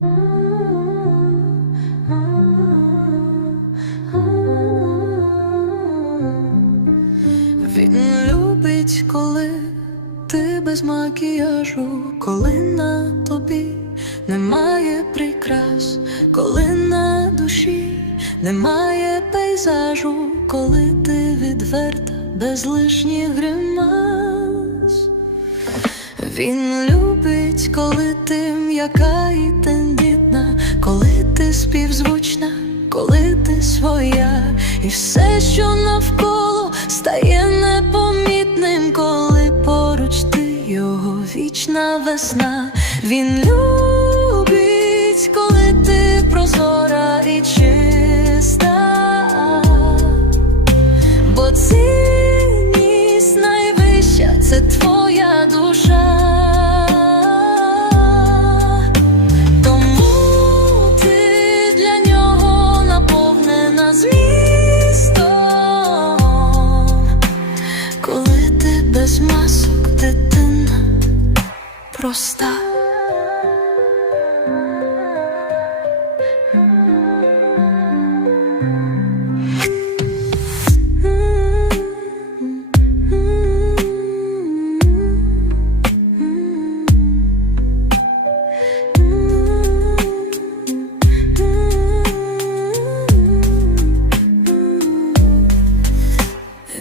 Він любить, коли ти без макіяжу, коли на тобі немає прикрас, коли на душі немає пейзажу, коли ти відверта без лишніх гримас. Він любить, коли ти м'яка і тендітна, коли ти співзвучна, коли ти своя, і все, що навколо стає непомітним, коли поруч ти його вічна весна. Він любить, коли ти прозора і чиста бо цінність проста.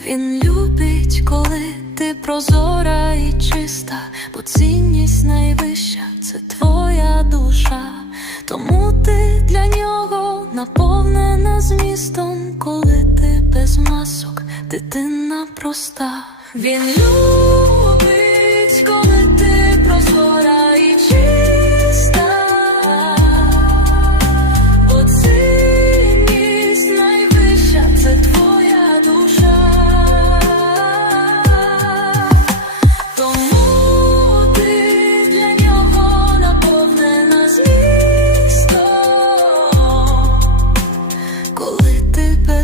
Він любить, коли ти прозора і чиста, бо цінність найвища це твоя душа. Тому ти для нього наповнена змістом, коли ти без масок, дитина проста. Він любить, коли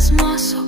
Коли